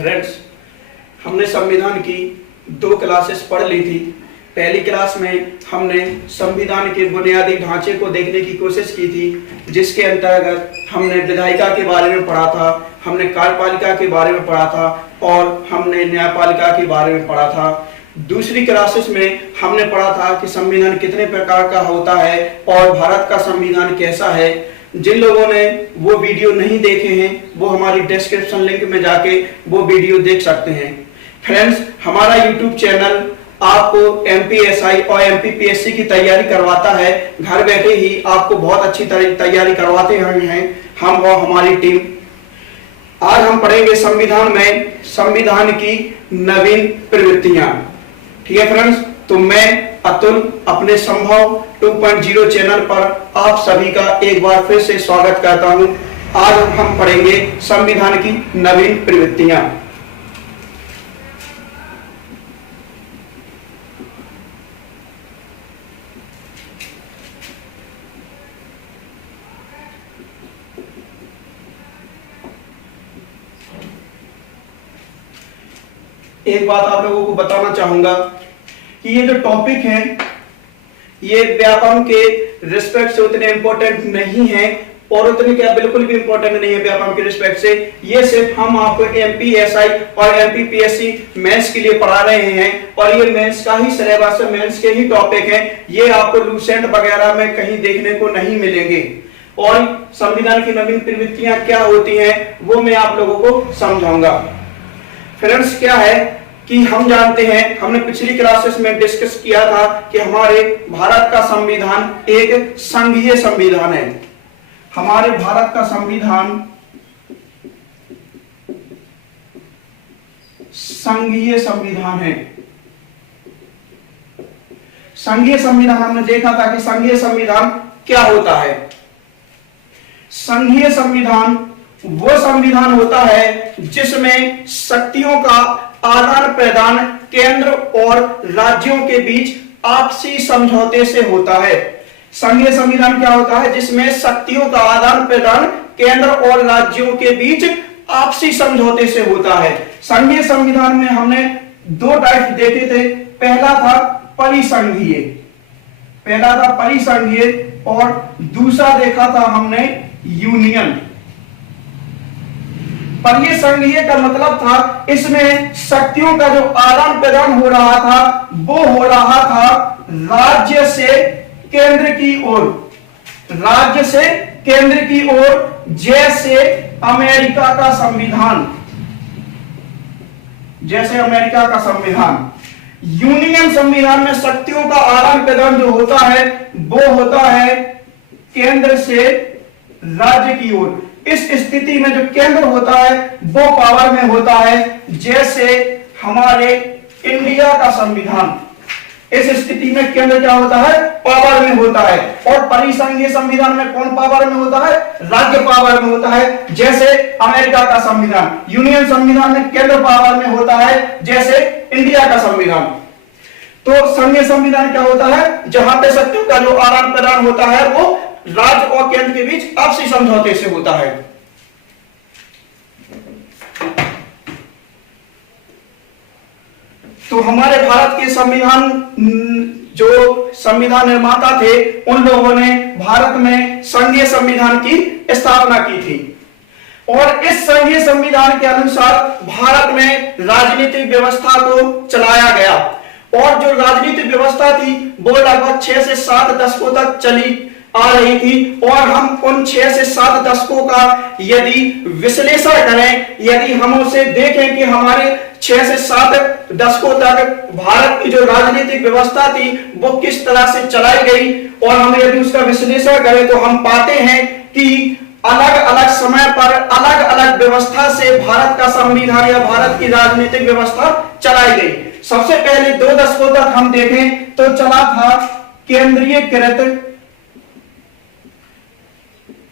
Friends, हमने संविधान की 2 क्लासेस पढ़ ली थी। पहली क्लास में हमने संविधान के बुनियादी ढांचे को देखने की कोशिश की थी, जिसके अंतर्गत हमने विधायिका के बारे में पढ़ा था, हमने कार्यपालिका के बारे में पढ़ा था और हमने न्यायपालिका के बारे में पढ़ा था। दूसरी क्लासेस में हमने पढ़ा था कि संविधान कितने प्रकार का होता है और भारत का संविधान कैसा है। जिन लोगों ने वो वीडियो नहीं देखे हैं वो हमारी डिस्क्रिप्शन लिंक में जाके वो वीडियो देख सकते हैं। फ्रेंड्स, हमारा यूट्यूब चैनल आपको एमपीएसआई और एमपीपीएससी की तैयारी करवाता है। घर बैठे ही आपको बहुत अच्छी तैयारी करवाते हैं हम और हमारी टीम। आज हम पढ़ेंगे संविधान में संविधान की नवीन प्रवृत्तियां। ठीक है फ्रेंड्स, तो मैं अतुल अपने संभव 2.0 चैनल पर आप सभी का एक बार फिर से स्वागत करता हूं। आज हम पढ़ेंगे संविधान की नवीन प्रवृत्तियां। एक बात आप लोगों को बताना चाहूंगा कि ये जो टॉपिक है ये व्याकरण के रिस्पेक्ट से उतने इंपॉर्टेंट नहीं है और उतने क्या बिल्कुल भी इंपॉर्टेंट नहीं है व्याकरण के रिस्पेक्ट से। ये सिर्फ हम आपको एमपीएसआई और एमपीपीएससी मेंस के लिए पढ़ा रहे हैं और ये मेंस का ही सिलेबस है, मेंस के ही टॉपिक है। ये आपको लूसेंट वगैरह में कहीं देखने को नहीं मिलेंगे। और संविधान की नवीन प्रवृत्तियां क्या होती हैं वो मैं आप लोगों को समझाऊंगा। फ्रेंड्स, क्या है कि हम जानते हैं, हमने पिछली क्लासेस में डिस्कस किया था कि हमारे भारत का संविधान एक संघीय संविधान है। हमारे भारत का संविधान संघीय संविधान है। संघीय संविधान हमने देखा था कि संघीय संविधान क्या होता है। संघीय संविधान वो संविधान होता है जिसमें शक्तियों का आदान प्रदान केंद्र और राज्यों के बीच आपसी समझौते से होता है। संघीय संविधान क्या होता है? जिसमें शक्तियों का आदान प्रदान केंद्र और राज्यों के बीच आपसी समझौते से होता है। संघीय संविधान में हमने 2 टाइप देखे थे। पहला था परिसंघीय, और दूसरा देखा था हमने यूनियन। पर ये संघीय का मतलब था इसमें शक्तियों का जो आदान प्रदान हो रहा था वो हो रहा था राज्य से केंद्र की ओर, जैसे अमेरिका का संविधान। यूनियन संविधान में शक्तियों का आदान प्रदान जो होता है वो होता है केंद्र से राज्य की ओर। इस स्थिति में जो केंद्र होता है वो पावर में होता है, जैसे हमारे इंडिया का संविधान। इस स्थिति में केंद्र क्या होता है? पावर में होता है। और परिसंघीय संविधान में कौन पावर में होता है? राज्य पावर में होता है, जैसे अमेरिका का संविधान। यूनियन संविधान में केंद्र पावर में होता है, जैसे इंडिया का संविधान। तो संघीय संविधान क्या होता है? जहां पे शक्तियों का जो आदान प्रदान होता है वो राज्य और केंद्र के बीच आपसी समझौते से होता है। तो हमारे भारत के संविधान जो संविधान निर्माता थे उन लोगों ने भारत में संघीय संविधान की स्थापना की थी और इस संघीय संविधान के अनुसार भारत में राजनीतिक व्यवस्था को चलाया गया। और जो राजनीतिक व्यवस्था थी वो लगभग 6 से 7 दशकों तक चली आ रही थी। और हम उन 6 से 7 दशकों का यदि विश्लेषण करें, यदि हम उसे देखें कि हमारे 6 से 7 दशकों तक भारत की जो राजनीतिक व्यवस्था थी वो किस तरह से चलाई गई, और हम यदि उसका विश्लेषण करें तो हम पाते हैं कि अलग अलग समय पर अलग अलग व्यवस्था से भारत का संविधान या भारत की राजनीतिक व्यवस्था चलाई गई। सबसे पहले 2 दशकों तक हम देखें तो चला था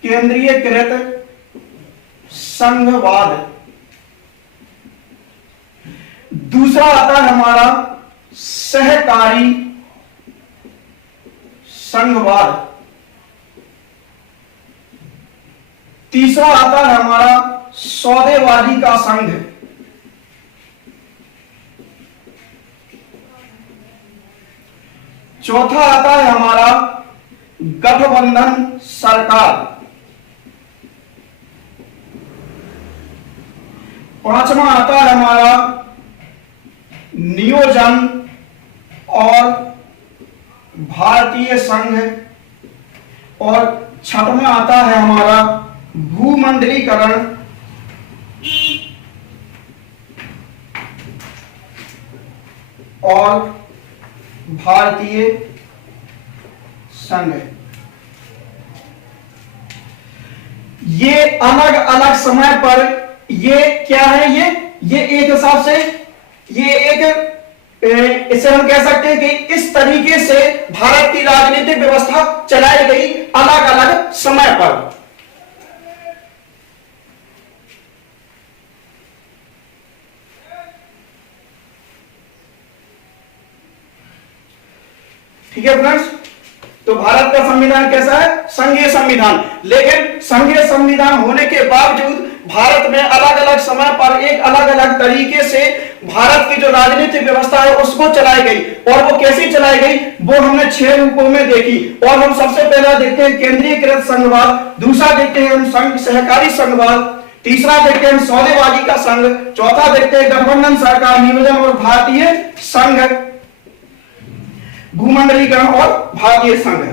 केंद्रीयकृत संघवाद। दूसरा आता है हमारा सहकारी संघवाद। तीसरा आता है हमारा सौदेबाजी का संघ। चौथा आता है हमारा गठबंधन सरकार। पांचवा आता है हमारा नियोजन और भारतीय संघ। और छठवां आता है हमारा भूमंडलीकरण और भारतीय संघ। ये अलग अलग समय पर ये क्या है, ये एक हिसाब से ये एक इसे हम कह सकते हैं कि इस तरीके से भारत की राजनीतिक व्यवस्था चलाई गई अलग अलग समय पर। ठीक है फ्रेंड्स, तो भारत का संविधान कैसा है? संघीय संविधान। लेकिन संघीय संविधान होने के बावजूद भारत में अलग अलग समय पर एक अलग अलग तरीके से भारत की जो राजनीतिक व्यवस्था है उसको चलाई गई। और वो कैसे चलाई गई वो हमने 6 रूपों में देखी। और हम सबसे पहला देखते हैं केंद्रीयकृत संघवाद, दूसरा देखते हैं हम संघ सहकारी संघवाद, तीसरा देखते हैं हम सौदेबाजी का संघ, चौथा देखते हैं गठबंधन सरकार, नियोजन और भारतीय संघ, भूमंडलीकरण और भारतीय संघ।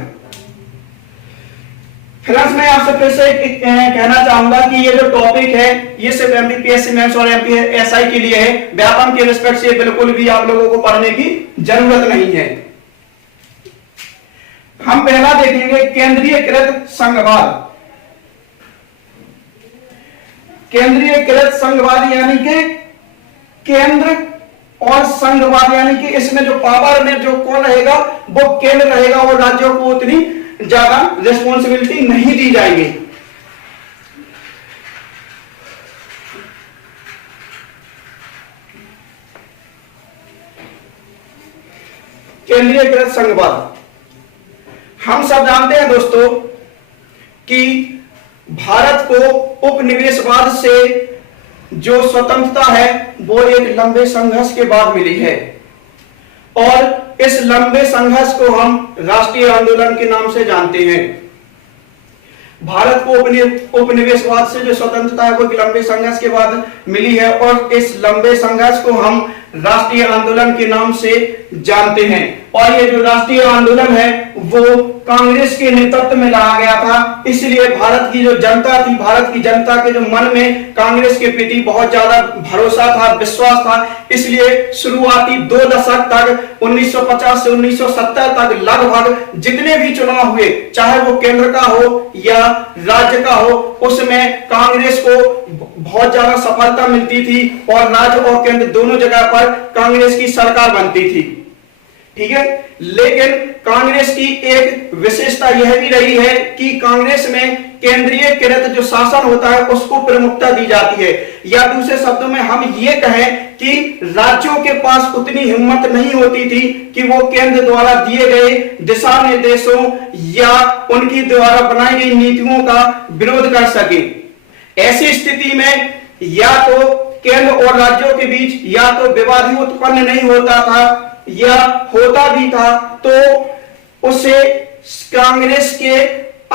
फ्रेंड्स, मैं आपसे फिर से कहना चाहूंगा कि ये जो टॉपिक है ये सिर्फ एमपीपीएससी मेंस और एमपीएसआई के लिए है। व्यापम के रिस्पेक्ट से बिल्कुल भी आप लोगों को पढ़ने की जरूरत नहीं है। हम पहला देखेंगे केंद्रीयकृत संघवाद। केंद्रीयकृत संघवाद यानी कि केंद्र और संघवाद, यानी कि इसमें जो पावर में जो कौन रहेगा वो केंद्र रहेगा और राज्यों को उतनी ज्यादा रिस्पॉन्सिबिलिटी नहीं दी जाएगी। केंद्रीयकृत संघवाद, हम सब जानते हैं दोस्तों कि भारत को उपनिवेशवाद से जो स्वतंत्रता है वो एक लंबे संघर्ष के बाद मिली है। और इस लंबे संघर्ष को हम राष्ट्रीय आंदोलन के नाम से जानते हैं। भारत को उपनिवेशवाद से जो स्वतंत्रता है वो लंबे संघर्ष के बाद मिली है और इस लंबे संघर्ष को हम राष्ट्रीय आंदोलन के नाम से जानते हैं। और ये जो राष्ट्रीय आंदोलन है वो कांग्रेस के नेतृत्व में लाया गया था। इसलिए भारत की जो जनता थी, भारत की जनता के जो मन में कांग्रेस के प्रति बहुत ज्यादा भरोसा था, विश्वास था। इसलिए शुरुआती 2 दशक तक 1950 से 1970 तक लगभग जितने भी चुनाव हुए, चाहे वो केंद्र का हो या राज्य का हो, उसमें कांग्रेस को बहुत ज्यादा सफलता मिलती थी और राज्य और केंद्र दोनों जगह पर कांग्रेस की सरकार बनती थी। ठीक है, लेकिन कांग्रेस की एक विशेषता यह भी रही है कि कांग्रेस में केंद्रीयकृत जो शासन होता है उसको प्रमुखता दी जाती है। या दूसरे शब्दों में हम ये कहें कि राज्यों के पास उतनी हिम्मत नहीं होती थी कि वो केंद्र द्वारा दिए गए दिशा निर्देशों या उनकी द्वारा बनाई गई नीतियों का विरोध कर सके। ऐसी स्थिति में या तो केंद्र और राज्यों के बीच या तो विवाद ही उत्पन्न नहीं होता था या होता भी था तो उसे कांग्रेस के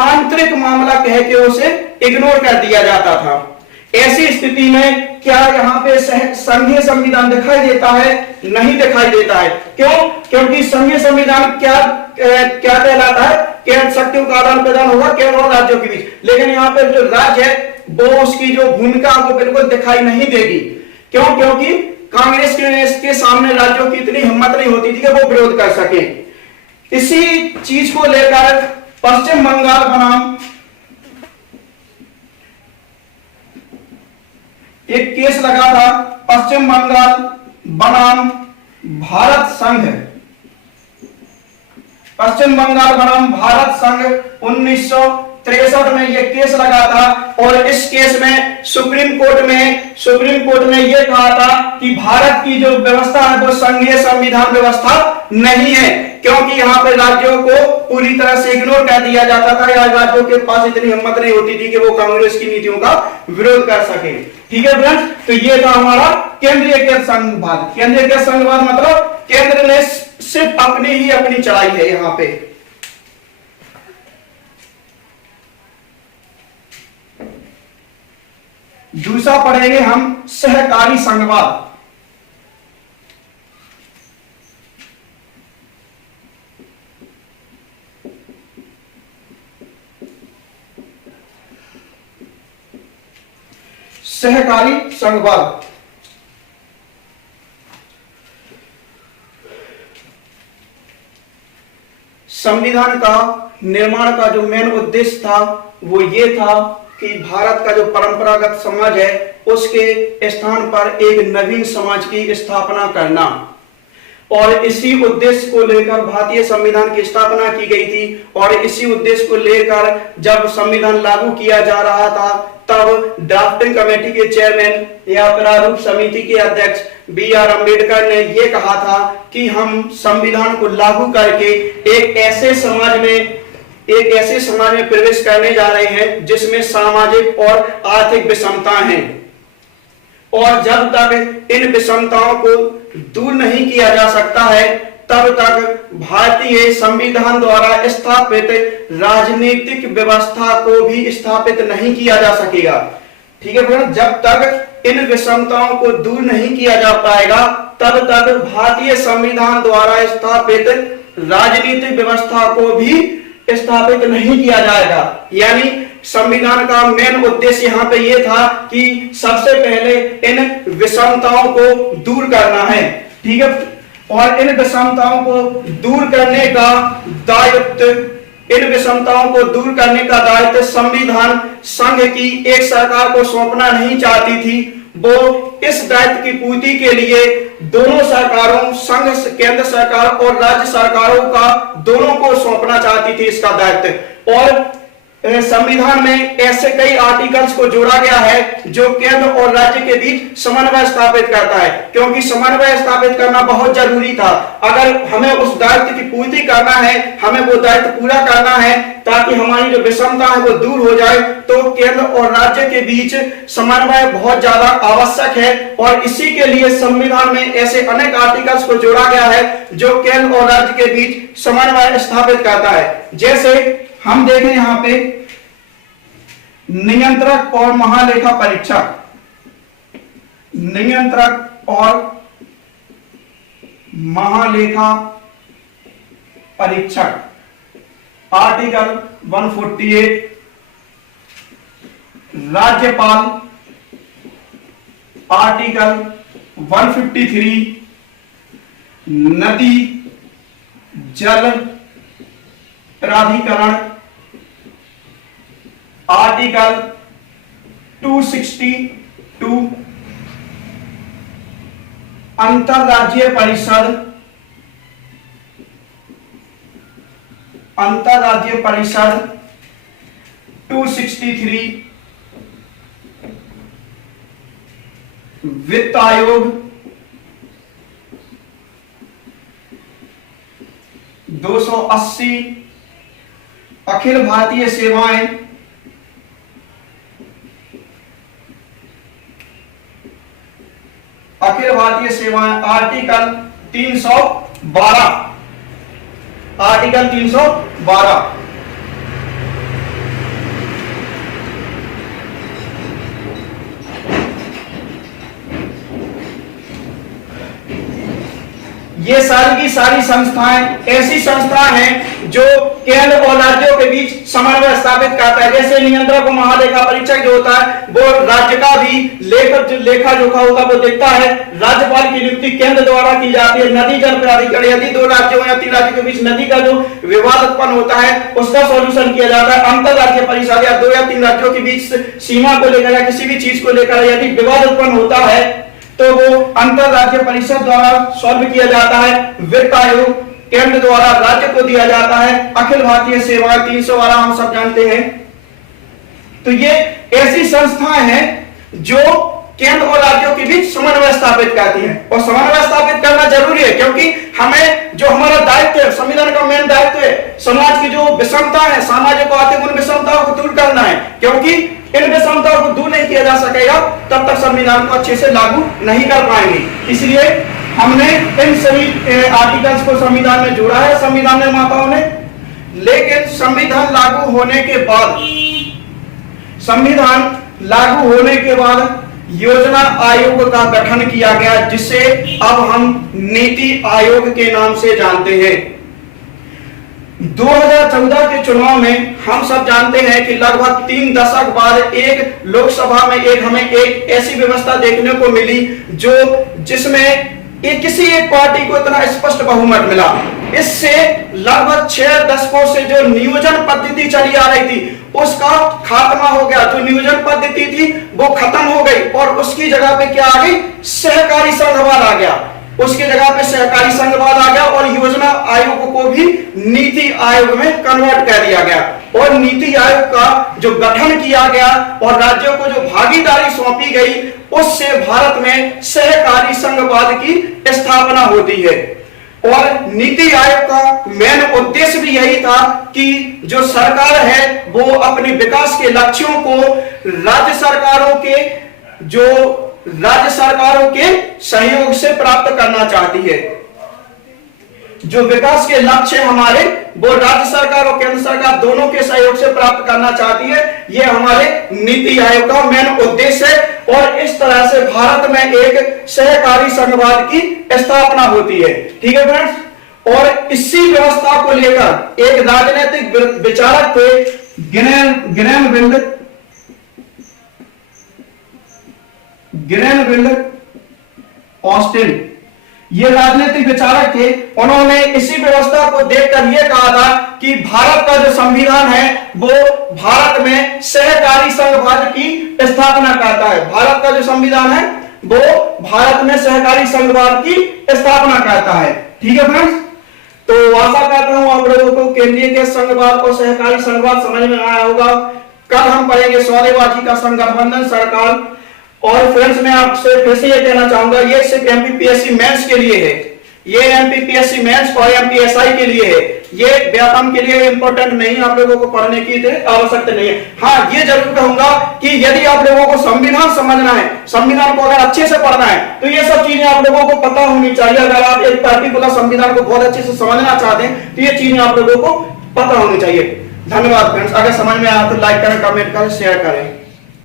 आंतरिक मामला कह के उसे इग्नोर कर दिया जाता था। ऐसी स्थिति में क्या यहाँ पे संघीय संविधान दिखाई देता है? नहीं दिखाई देता है। क्यों? क्योंकि संघीय संविधान क्या कहलाता है? केंद्र शक्तियों का आदान प्रदान होगा केंद्र और राज्यों के बीच। लेकिन यहाँ पे जो राज्य है वो उसकी जो भूमिका वो बिल्कुल दिखाई नहीं देगी। क्यों? क्योंकि कांग्रेस के सामने राज्यों की इतनी हिम्मत नहीं होती थी कि वो विरोध कर सके। इसी चीज को लेकर पश्चिम बंगाल बनाम एक केस लगा था, पश्चिम बंगाल बनाम भारत संघ। पश्चिम बंगाल बनाम भारत संघ 1963 में यह केस लगा था और इस केस में सुप्रीम कोर्ट ने यह कहा था कि भारत की जो व्यवस्था है वो संघीय संविधान व्यवस्था नहीं है, क्योंकि यहाँ पे राज्यों को पूरी तरह से इग्नोर कर दिया जाता था या राज्यों के पास इतनी हिम्मत नहीं होती थी कि वो कांग्रेस की नीतियों का विरोध कर सके। ठीक है फ्रेंड्स, तो ये था हमारा केंद्रीयकृत संघवाद। केंद्रीयकृत संघवाद मतलब केंद्र ने सिर्फ अपनी चलाई है। यहां पे दूसरा पढ़ेंगे हम सहकारी संघवाद। सहकारी संघवाद संविधान का निर्माण का जो मेन उद्देश्य था वो ये था कि भारत का जो परंपरागत समाज है उसके स्थान पर एक नवीन समाज की स्थापना करना, और इसी उद्देश्य को लेकर भारतीय संविधान की स्थापना की गई थी। और इसी उद्देश्य को लेकर जब संविधान लागू किया जा रहा था तब ड्राफ्टिंग कमेटी के चेयरमैन या प्रारूप समिति के अध्यक्ष B.R. अम्बेडकर ने यह कहा था कि हम संविधान को लागू करके एक ऐसे समाज में प्रवेश करने जा रहे हैं जिसमें सामाजिक और आर्थिक विषमताएं हैं, और जब तक इन विषमताओं को दूर नहीं किया जा सकता है तब तक भारतीय संविधान द्वारा स्थापित राजनीतिक व्यवस्था को भी स्थापित नहीं किया जा सकेगा। ठीक है फ्रेंड्स, जब तक इन विषमताओं को दूर नहीं किया जा पाएगा तब तक भारतीय संविधान द्वारा स्थापित राजनीतिक व्यवस्था को भी स्थापित नहीं किया जाएगा। यानी संविधान का मेन उद्देश्य यहाँ पे ये था कि सबसे पहले इन विषमताओं को दूर करना है। ठीक है, और इन विषमताओं को दूर करने का दायित्व संविधान संघ की एक सरकार को सौंपना नहीं चाहती थी। वो इस दायित्व की पूर्ति के लिए दोनों सरकारों, संघ केंद्र सरकार और राज्य सरकारों का दोनों को सौंपना चाहती थी इसका दायित्व। और संविधान में ऐसे कई आर्टिकल्स को जोड़ा गया है जो केंद्र और राज्य के बीच समन्वय स्थापित करता है, क्योंकि समन्वय स्थापित करना बहुत जरूरी था। अगर हमें उस दायित्व की पूर्ति करना है, हमें वो दायित्व पूरा करना है ताकि हमारी जो विषमता है वो दूर हो जाए, तो केंद्र और राज्य के बीच समन्वय बहुत ज्यादा आवश्यक है। और इसी के लिए संविधान में ऐसे अनेक आर्टिकल्स को जोड़ा गया है जो केंद्र और राज्य के बीच समन्वय स्थापित करता है। जैसे हम देखें यहां पे नियंत्रक और महालेखा परीक्षक, नियंत्रक और महालेखा परीक्षक, आर्टिकल 148। राज्यपाल आर्टिकल 153। नदी जल प्राधिकरण आर्टिकल 262। अंतरराज्यीय परिषद, अंतरराज्यीय परिषद 263। वित्त आयोग 280। अखिल भारतीय सेवाएं, अखिल भारतीय सेवाएं आर्टिकल 312, आर्टिकल 312। ये सारी की सारी संस्थाएं ऐसी संस्थाएं हैं जो केंद्र और राज्यों के बीच समन्वय स्थापित करता है। जैसे नियंत्रक और महालेखा परीक्षक जो होता है वो राज्य का भी लेखा जोखा होता है, वो देखता है। राज्यपाल की नियुक्ति केंद्र द्वारा की जाती है। नदी जल प्राधिकरण, यदि दो राज्यों या तीन राज्यों के बीच नदी का जो विवाद उत्पन्न होता है उसका सॉल्यूशन किया जाता है। अंतरराज्यीय परिषद या दो या तीन राज्यों के बीच सीमा को लेकर या किसी भी चीज को लेकर यदि विवाद उत्पन्न होता है तो वो अंतरराज्यीय परिषद द्वारा सॉल्व किया जाता है। वित्त आयोग केंद्र द्वारा राज्य को दिया जाता है। अखिल भारतीय सेवाएं 312 हम सब जानते हैं। तो ये ऐसी संस्थाएं हैं जो केंद्र और राज्यों के बीच समन्वय स्थापित करती हैं, और समन्वय स्थापित करना जरूरी है क्योंकि हमें जो हमारा दायित्व है, संविधान का मेन दायित्व है समाज की जो विषमता है, सामाजिक और आर्थिक उन विषमताओं को दूर करना है। क्योंकि इन विषमताओं को दूर नहीं किया जा सकेगा तब तक संविधान को अच्छे से लागू नहीं कर पाएंगे। इसलिए हमने इन सभी आर्टिकल्स को संविधान में जोड़ा है संविधान निर्माताओं ने। लेकिन संविधान लागू होने के बाद योजना आयोग का गठन किया गया, जिसे अब हम नीति आयोग के नाम से जानते हैं। 2014 के चुनाव में हम सब जानते हैं कि लगभग 3 दशक बाद एक लोकसभा में हमें एक ऐसी व्यवस्था देखने को मिली जिसमें किसी एक पार्टी को इतना स्पष्ट बहुमत मिला। इससे लगभग 6 दशकों से जो नियोजन पद्धति चली आ रही थी उसका खात्मा हो गया। जो नियोजन पद्धति थी वो खत्म हो गई और उसकी जगह पे क्या आ गई, सहकारी संघवाद आ गया। उसकी जगह पे सहकारी संघवाद आ गया और योजना आयोग को भी नीति आयोग में कन्वर्ट कर दिया गया। और नीति आयोग का जो गठन किया गया और राज्यों को जो भागीदारी सौंपी गई, उससे भारत में सहकारी संघवाद की स्थापना होती है। और नीति आयोग का मेन उद्देश्य भी यही था कि जो सरकार है वो अपने विकास के लक्ष्यों को राज्य सरकारों के सहयोग से प्राप्त करना चाहती है। जो विकास के लक्ष्य हमारे वो राज्य सरकार और केंद्र सरकार दोनों के सहयोग से प्राप्त करना चाहती है। ये हमारे नीति आयोग का मेन उद्देश्य है। और इस तरह से भारत में एक सहकारी संघवाद की स्थापना होती है। ठीक है फ्रेंड्स। और इसी व्यवस्था को लेकर एक राजनीतिक विचारक थे ग्रेनविल्ड ऑस्टिन। ये राजनीतिक विचारक थे। उन्होंने इसी व्यवस्था को देखकर यह कहा था कि भारत का जो संविधान है वो भारत में सहकारी संघवाद की स्थापना करता है। भारत का जो संविधान है वो भारत में सहकारी संघवाद की स्थापना करता है। ठीक है फ्रेंड्स। तो आशा करता हूं आप लोगों को केंद्रीय के संघवाद और सहकारी संघवाद समझ में आया होगा। कल हम पढ़ेंगे सौदेबाजी का संगठबंधन सरकार। और फ्रेंड्स मैं आपसे फिर से ये कहना चाहूंगा, ये सिर्फ एमपीपीएससी मेंस के लिए है। ये एमपीपीएससी मेंस और एमपीएसआई के लिए है। ये व्यापम के लिए इंपॉर्टेंट नहीं, आप लोगों को पढ़ने की आवश्यकता नहीं है। हाँ, ये जरूर कहूंगा कि यदि आप लोगों को संविधान समझना है, संविधान को अगर अच्छे से पढ़ना है, तो ये सब चीजें आप लोगों को पता होनी चाहिए। अगर आप एक पर्टिकुलर संविधान को बहुत अच्छे से समझना चाहते हैं तो ये चीजें आप लोगों को पता होनी चाहिए। धन्यवाद फ्रेंड्स। अगर समझ में आया तो लाइक करें, कमेंट करें, शेयर करें।